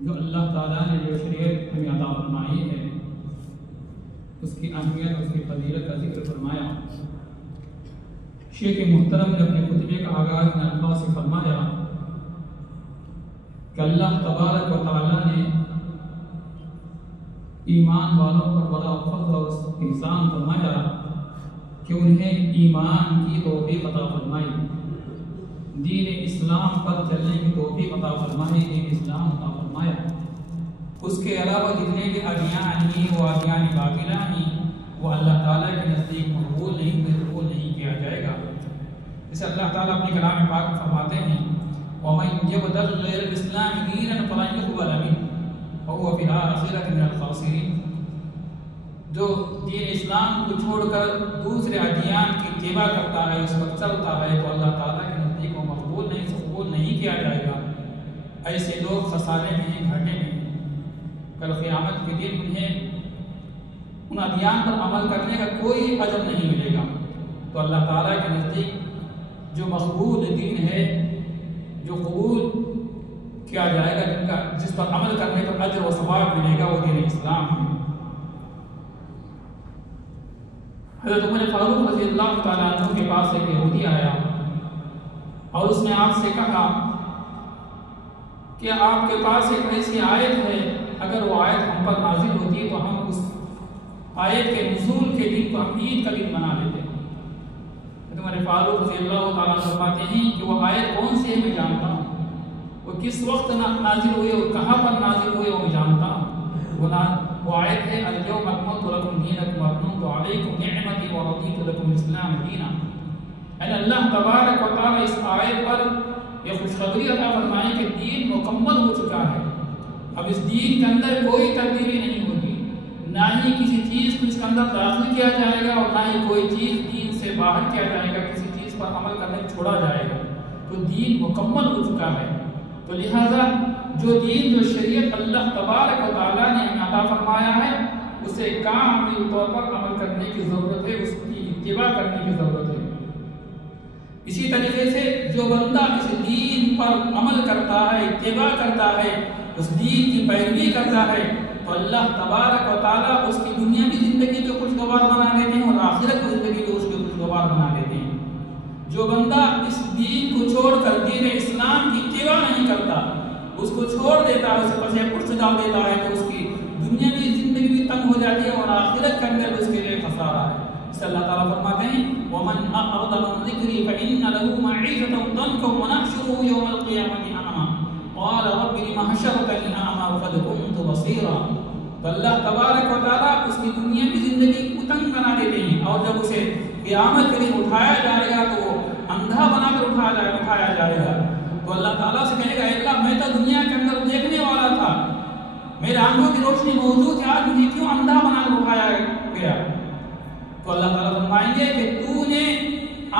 جو اللہ تعالیٰ نے جو شریعت ہمیں عطا فرمائی ہے اس کی اہمیت، اس کی فضیلت کا ذکر فرمایا۔ شیخ محترم نے اپنے خطبے کا آغاز میں الفاظ سے فرمایا کہ اللہ تبارک و تعالیٰ نے ایمان والوں پر بڑا فضل اور احسان فرمایا کہ انہیں ایمان کی توفیق عطا فرمائی، دین اسلام پر چلنے کی توفیق عطا فرمائی، دین اسلام عطا فرمایا۔ اس کے علاوہ جتنے بھی ادیان ہیں وہ ادیان باطلہ ہیں، وہ اللہ تعالیٰ کے نزدیک مقبول نہیں کیا جائے گا۔ اسے اللہ تعالیٰ اپنے کلام پاک میں فرماتے ہیں وَمَن يَبْتَغِ غَيْرَ الْإِسْلَامِ دِينًا فَلَن يُقْبَلَ مِنْهُ وَهُوَ فِي الْآخِرَةِ مِنَ الْخَاسِرِينَ۔ جو دین اسلام کو چھوڑ کر دوسرے ادیان کی اتباع کرتا ہے، اس پر چلتا ہے، تو اللہ تعالیٰ کے نزدیک وہ مقبول نہیں کیا جائے گا۔ ایسے لوگ خسارے میں ہیں، گھاٹے میں ہیں۔ کل قیامت کے دن انہیں ان ادیان پر عمل کرنے کا کوئی اجر نہیں ملے گا۔ تو اللہ تعالیٰ کے نزدیک جو مقبول دین ہے، جو قبول کیا جائے گا، جس پر عمل کرنے پر اجر و ثواب ملے گا، وہ دین اسلام ہے۔ حضرت عمر فاروق رضی اللہ تعالیٰ عنہ کے پاس ایک یہودی آیا اور اس نے آپ سے کہا کہ آپ کے پاس ایک ایسی آیت ہے، اگر وہ آیت ہم پر نازل ہوتی تو ہم اس آیت کے نزول کے دن کو ہم عید کا دن بنا لیتے۔ عمر فاروق رضی اللہ تعالیٰ فرماتے ہیں کہ وہ آیت کون سی ہے میں جانتا ہوں، وہ کس وقت نازل ہوئے اور کہاں پر نازل ہوئے وہ میں جانتا ہوں۔ وہ آیت ہے اليوم اکملت لکم دینکم واتممت علیکم نعمتی ورضیت لکم الاسلام دینا۔ یعنی اللہ تبارک و تعالیٰ اس آیت پر یہ خوشخبری عطا فرمائے کہ دین مکمل ہو چکا ہے، اب اس دین کے اندر کوئی تبدیلی نہیں ہوگی، نہ ہی کسی چیز کو اس کے اندر داخل کیا جائے گا اور نہ ہی کوئی چیز دین سے باہر کیا جائے گا، کسی چیز پر عمل کرنے چھوڑا جائے گا۔ تو دین مکمل ہو چکا ہے۔ تو لہذا جو دین، جو شریعت اللہ تبارک و تعالیٰ نے ہمیں عطا فرمایا ہے، اسے کامل طور پر عمل کرنے کی ضرورت ہے، اس کی اتباع کرنے کی ضرورت ہے۔ اسی طریقے سے جو بندہ اس دین پر عمل کرتا ہے، اتباع کرتا ہے، اس دین کی پیروی کرتا ہے، تو اللہ تبارک و تعالیٰ اس کی دنیاوی زندگی کو خوشگوار بنا دیتے ہیں اور آخرت کی زندگی کو اس کو خوشگوار بنا دیتے ہیں۔ جو بندہ اس دین کو چھوڑ کر دین اسلام کی اتباع نہیں کرتا، اس کو چھوڑ دیتا ہے، اسے پسے پشت ڈال دیتا ہے، تو اس کی دنیاوی زندگی بھی تنگ ہو جاتی ہے اور آخرت کے اندر اس کے لیے خسارہ ہے۔ اس اللہ تعالیٰ فرماتے ہیں وَمَنْ أَعْرَضَ عَنْ ذِكْرِي فَإِنَّ لَهُ مَعِيشَةً ضَنكًا وَنَحْشُرُهُ يَوْمَ الْقِيَامَةِ أَعْمَىٰ قَالَ رَبِّ لِمَ حَشَرْتَنِي أَعْمَىٰ وَقَدْ كُنتُ بَصِيرًا۔ تو اللہ تبارک و تعالیٰ اس کی دنیاوی زندگی کو تنگ بنا دیتے ہیں، اور جب اسے قیامت کے دن اٹھایا جائے گا تو وہ اندھا بنا کر اٹھایا جائے گا۔ تو اللہ تعالیٰ سے کہے گا اے اللہ، میں تو دنیا کے اندر دیکھنے والا تھا، میرے آنکھوں کی روشنی موجود ہے، آج مجھے کیوں اندھا بنا کر اٹھایا گیا؟ تو اللہ تعالیٰ فرمائیں گے کہ تو نے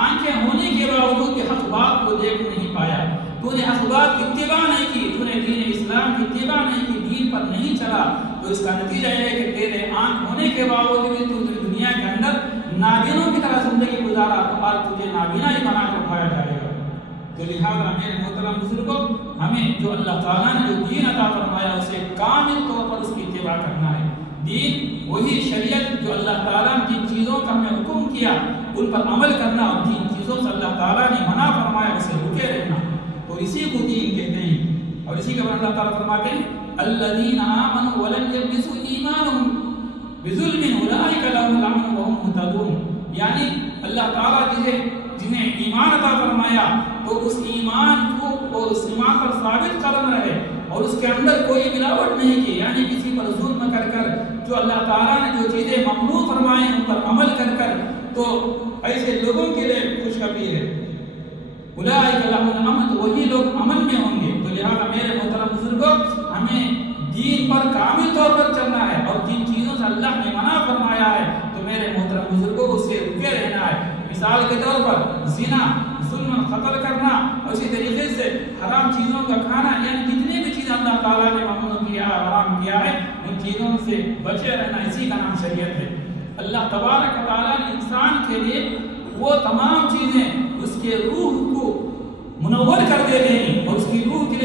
آنکھیں ہونے کے باوجود بھی حق بات کو دیکھ نہیں پایا، تو نے حق بات کی اتباع نہیں کی، تو نے دین اسلام کی اتباع نہیں کی، دین پر نہیں چلا، تو اس کا نتیجہ یہ ہے کہ تیرے آنکھ ہونے کے باوجود بھی تو دنیا کے اندر نابینوں کی طرح زندگی گزارا، تو آج تجھے نابینا ہی بنا کر اٹھایا جائے گا۔ تو لہٰذا میرے محترم بزرگوں، ہمیں جو اللہ تعالیٰ نے جو دین عطا فرمایا اسے کامل طور پر اس کی اتباع کرنا ہے۔ دین وہی شریعت جو اللہ تعالیٰ نے جن چیزوں کا ہمیں حکم کیا ان پر عمل کرنا، اور جن چیزوں سے اللہ تعالیٰ نے منع فرمایا اسے رکے رہنا، تو اسی کو دین کہتے ہیں۔ اور اسی کے بعد اللہ تعالیٰ فرماتے ہیں الذین آمنوا ولم یلبسوا ایمانہم بظلم اولئک لہم الامن وہم مہتدون۔ یعنی اللہ تعالیٰ جنہیں ایمان عطا فرمایا تو اس ایمان کو اور اس ایمان پر ثابت قدم رہے اور اس کے اندر کوئی ملاوٹ نہیں کی، یعنی کسی پر ظلم کر کر، جو اللہ تعالیٰ نے جو چیزیں ممنوع فرمائے ان پر عمل کر کر، تو ایسے لوگوں کے لیے خوشخبری ہے اولئک لہم الامن، تو وہی لوگ امن میں ہوں گے۔ تو لہٰذا میرے محترم بزرگوں، ہمیں دین پر کامل طور پر چلنا ہے، اور جن چیزوں سے اللہ نے منع فرمایا ہے تو میرے محترم بزرگوں اسے رکے رہنا ہے۔ مثال کے طور پر زنا، ظلم، قتل کرنا، اور اسی طریقے سے حرام چیزوں کا کھانا، یعنی جتنی بھی چیزیں اللہ تعالیٰ نے ممنوع کیا، حرام کیا ہے، ان چیزوں سے بچے رہنا، اسی کا نام شریعت ہے۔ اللہ تبارک و تعالیٰ نے انسان کے لیے وہ تمام چیزیں اس کے روح کو منور کر دیتے ہیں اور اس کی روح کی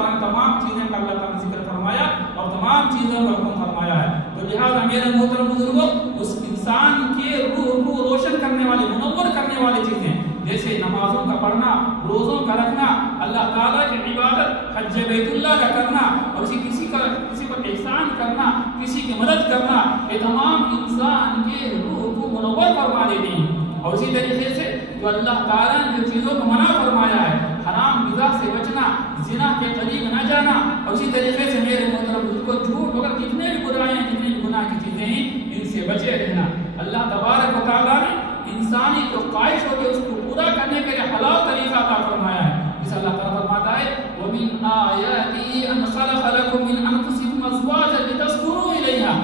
تعالیٰ نے تمام چیزیں کا اللہ تعالیٰ نے ذکر فرمایا اور تمام چیزوں کا حکم فرمایا ہے. تو لہٰذا میرے محترم بزرگوں اس انسان کے روح کو روشن کرنے والی منور کرنے والی چیزیں جیسے نمازوں کا پڑھنا، روزوں کا رکھنا، اللہ تعالیٰ کی عبادت، حج بیت اللہ کا کرنا اور کسی پر احسان کرنا، کسی کی مدد کرنا، یہ تمام انسان کے روح کو منور فرما دیتے ہیں. اور اسی طریقے سے جو اللہ تعالیٰ نے جو چیزوں کو منع فرمایا ہے، حرام غذا سے بچنا، زنا کے قریب نہ جانا، اور اسی طریقے سے میرے محترم بزرگوں جھوٹ وغیرہ جتنے بھی برائیاں جتنے بھی گناہ کی چیزیں ہیں ان سے بچے رہنا. اللہ تبارک و تعالیٰ نے انسانی جو خواہش ہوتی ہے اس کو پورا کرنے کے لیے حلال طریقہ عطا فرمایا ہے. جس اللہ تعالیٰ فرماتا ہے وَمِنْ آيَاتِهِ أَنْ خَلَقَ لَكُم مِّنْ أَنفُسِكُمْ أَزْوَاجًا لِتَسْكُنُوا إِلَيْهَا.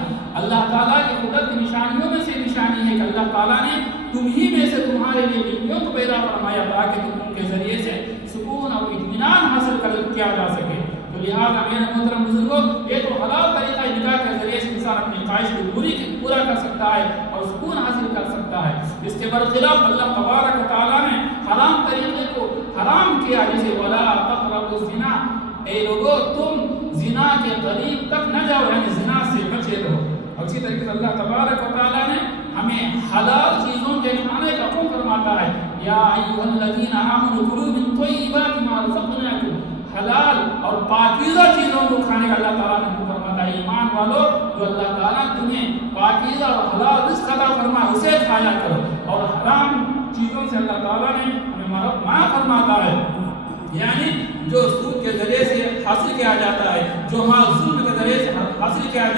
اللہ تعالیٰ کی قدرت کی نشانیوں میں سے نشانی ہے کہ اللہ تعالیٰ نے تم ہی میں سے تمہارے لیے بیویوں کو پیدا فرمایا تاکہ تم ان کے ذریعے سے سکون اور اطمینان حاصل کیا جا سکے. تو لہٰذا میرے محترم بزرگوں یہ تو حلال طریقہ نکاح کے ذریعے سے انسان اپنی خواہش کو پورا کر سکتا ہے اور سکون حاصل کر سکتا ہے. اس کے برخلاف اللہ تبارک و تعالیٰ نے حرام طریقے کو حرام کیا جیسے وَلَا تَقْرَبُوا الزِّنَا، اے لوگو تم زنا کے قریب تک نہ جاؤ، یعنی زنا سے بچے رہو. اور اسی طریقے سے اللہ تبارک و تعالیٰ نے ہمیں حلال چیزوں کے کھانے کا حکم فرماتا ہے یا ایھا الذین آمنوا کلوا من طیبات ما رزقناکم. حلال اور پاکیزہ چیزوں کو کھانے کا اللہ تعالیٰ نے حکم فرماتا ہے. ایمان والو جو اللہ تعالیٰ تمہیں پاکیزہ اور حلال رزق عطا فرمائے اسے کھایا کرو، اور حرام چیزوں سے اللہ تعالیٰ نے ہمیں منع فرماتا ہے. یعنی جو سود کے ذریعے سے حاصل کیا جاتا ہے، جو مال ظلم کے ذریعے سے حاصل کیا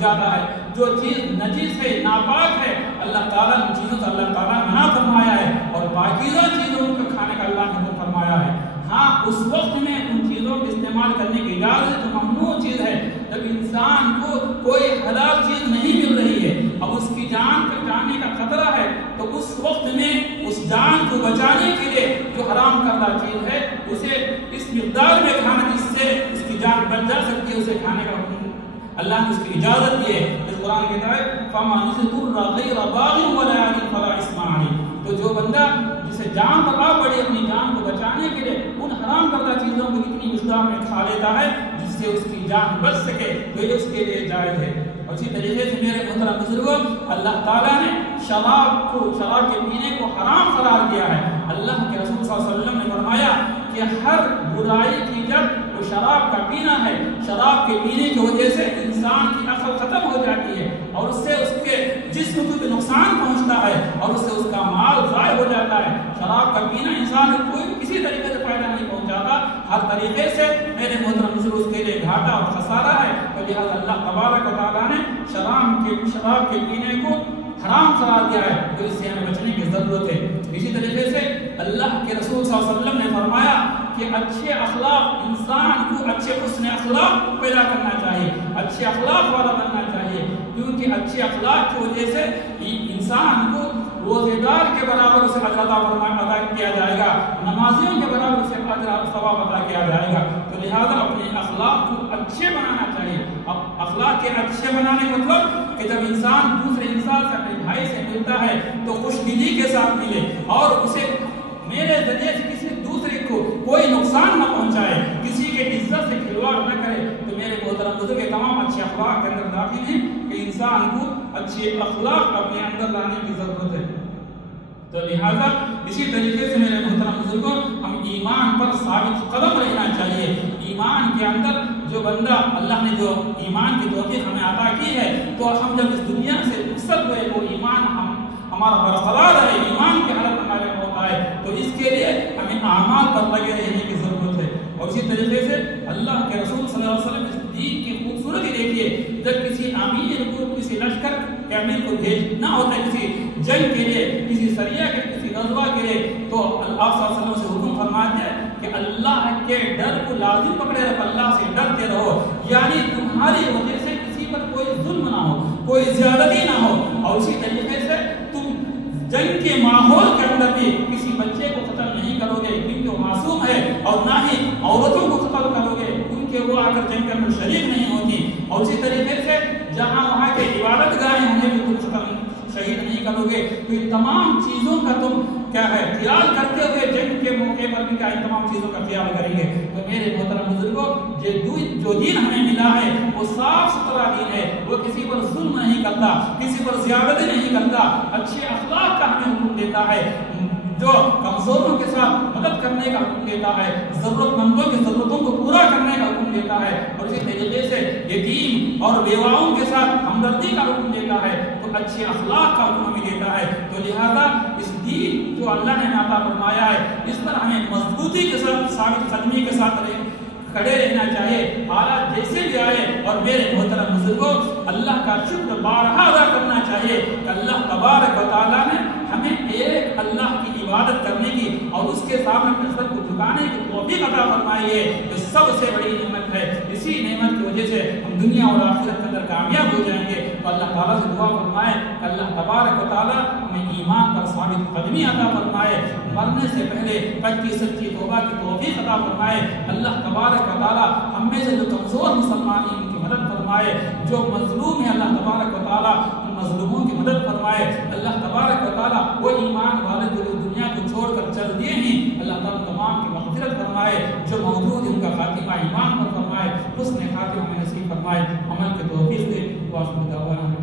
جاتا ہے، جو چیز نجیس ہے، ناپاک ہے، اللہ تعالیٰ نے چیزوں سے اللہ تعالیٰ نے منع فرمایا ہے اور پاکیزہ چیزوں کو کھانے کا اللہ نے حکم فرمایا ہے. ہاں اس وقت میں ان چیزوں کو استعمال کرنے کی اجازت جو ممنوع چیز ہے جب انسان کو کوئی حلال چیز نہیں مل رہی ہے، اب اس کی جان کا جانے کا خطرہ ہے، تو اس وقت میں اس جان کو بچانے کے لیے جو حرام کردہ چیز ہے اسے اس مقدار میں کھانا جس سے اس کی جان بچ جا سکتی ہے، اسے کھانے کا اللہ نے اس کی اجازت دی ہے. اس قرآن کہتا ہے فَمَنِ اضْطُرَّ غَيْرَ بَاغٍ وَلَا عَادٍ فَلَا إِثْمَ عَلَيْهِ. تو جو بندہ جسے جان پر آ پڑی اپنی جان کو بچانے کے لیے ان حرام کردہ چیزوں کو اتنی مقدار میں کھا لیتا ہے جس سے اس کی جان بچ سکے تو یہ اس کے لیے جائز ہے. اور اسی طریقے سے میرے محترم بزرگوں اللہ تعالیٰ نے شراب کے پینے کو حرام قرار دیا ہے. اللہ کے رسول صلی اللہ علیہ وسلم نے فرمایا کہ ہر برائی کی جڑ وہ شراب کا پینا ہے. شراب کے پینے کی وجہ سے انسان کی عقل ختم ہو جاتی ہے اور اس سے اس کے جسم کو بھی نقصان پہنچتا ہے اور اس سے اس کا مال ضائع ہو جاتا ہے. شراب کا پینا انسان کو کوئی کسی طریقے سے فائدہ نہیں پہنچاتا، ہر طریقے سے میرے محترم بزرگ اس کے لیے گھاٹا اور خسارہ ہے. تو لہٰذا اللہ تبارک و تعالیٰ نے شراب کے پینے کو حرام قرار دیا ہے، تو اس سے ہمیں بچنے کی ضرورت ہے. اسی طریقے سے اللہ کے رسول صلی اللہ علیہ وسلم نے فرمایا کہ اچھے اخلاق انسان کو اچھے حسن اخلاق پیدا کرنا چاہیے، اچھے اخلاق والا بننا چاہیے، کیونکہ اچھے اخلاق کی وجہ سے انسان کو روزے دار کے برابر اسے اجر عطا کیا جائے گا، نمازیوں کے برابر اسے اجر اور ثواب عطا کیا جائے گا. تو لہذا اپنے اخلاق کو اچھے بنانا چاہیے. اب اخلاق کے اچھے بنانے کا مطلب کہ جب انسان دوسرے انسان سے اپنے بھائی سے ملتا ہے تو خوش دلی کے ساتھ ملے اور اسے میرے ذریعے سے کسی دوسرے کو کوئی نقصان نہ پہنچائے، کسی کے عزت سے کھلواڑ نہ کرے. تو میرے محترم بزرگ کے تمام اچھے اخلاق کے اندر داخل ہیں کہ انسان کو اچھے اخلاق اپنے اندر لانے کی ضرورت ہے. تو لہذا اسی طریقے سے میرے محترم بزرگوں ہم ایمان پر ثابت قدم رہنا چاہیے. ایمان کے اندر جو بندہ اللہ نے جو ایمان کی توفیق ہمیں عطا کی ہے تو ہم جب اس دنیا سے رخصت ہوئے وہ ایمان ہمارا برقرار ہے، ایمان کی حالت ہمارے میں ہوتا ہے. تو اس کے لیے ہمیں اعمال پر لگے رہنے کی ضرورت ہے. اور اسی طریقے سے اللہ کے رسول صلی اللہ علیہ وسلم اس دین کی خوبصورتی دیکھیے. جب کسی امیر کو کسی لشکر کے امیر کو بھیجنا ہوتا ہے کسی جنگ کے لیے، کسی سریہ کے کسی غزوہ کے لیے، تو آپ صلی اللہ علیہ وسلم سے حکم فرماتے ہیں کہ اللہ کے ڈر کو لازم پکڑے رہو، اللہ سے ڈرتے رہو. یعنی تمہاری وجہ سے کسی پر کوئی ظلم نہ ہو، کوئی زیادتی نہ ہو. اور اسی طریقے سے تم جنگ کے ماحول کے اندر بھی کسی بچے کو قتل نہیں کرو گے کیونکہ وہ معصوم ہے، اور نہ ہی عورتوں کو قتل کرو گے کیونکہ وہ آ کر جنگ کے اندر شریک نہیں ہوتی. اور اسی طریقے سے جہاں وہاں کے عبادت گاہیں انہیں بھی تم شہید نہیں کرو گے. تو ان تمام چیزوں کا تم کیا ہے خیال کرتے ہوئے جنگ کے موقع پر بھی کیا ان تمام چیزوں کا خیال کریں گے؟ تو میرے محترم بزرگوں، جو دین ہمیں ملا ہے وہ صاف ستھرا دین ہے، وہ کسی پر ظلم نہیں کرتا، کسی پر زیادتی نہیں کرتا، اچھے اخلاق کا ہمیں حکم دیتا ہے، جو کمزوروں کے ساتھ مدد کرنے کا حکم دیتا ہے، ضرورت مندوں کی ضرورتوں کو پورا کرنے کا حکم دیتا ہے، اور اسی طریقے سے یتیم اور بیواؤں کے ساتھ ہمدردی کا حکم دیتا ہے، تو اچھے اخلاق کا حکم ہمیں دیتا ہے۔ تو لہذا اس دین جو اللہ نے عطا فرمایا ہے اس پر ہمیں مضبوطی کے ساتھ، ثابت قدمی کے ساتھ کھڑے رہنا چاہیے، حالات جیسے بھی آئے۔ اور میرے محترم بزرگوں، اللہ کا شکر بارہا ادا کرنا چاہیے کہ اللہ تبارک و تعالیٰ نے ہمیں ایک اللہ کی عبادت کرنے کی اور اس کے سامنے اپنے سر کو جھکانے کی توفیق عطا فرمائی ہے، جو سب سے بڑی نعمت ہے۔ اسی نعمت کی وجہ سے ہم دنیا اور آخرت کے اندر کامیاب ہو جائیں گے۔ تو اللہ تعالیٰ سے دعا فرمائے کہ اللہ تبارک و تعالیٰ ہمیں ایمان پر ثابت قدمی عطا فرمائے، مرنے سے پہلے پکی سچی توبہ کی توفیق عطا فرمائے۔ اللہ تبارک و تعالیٰ ہم میں سے جو کمزور مسلمان ہیں ان کی مدد فرمائے، جو مظلوم ہیں اللہ تبارک و تعالیٰ ان مظلوموں کی مدد فرمائے۔ اللہ تبارک و تعالیٰ وہ ایمان والے جو دنیا کو چھوڑ کر چل دیے ہیں، اللہ تعالیٰ تمام کی مغفرت فرمائے، جو موجود ان کا خاتمہ ایمان پر فرمائے، حسن خاتمہ میں نصیب فرمائے، عمل کی توفیق دے۔ وآخر دعوانا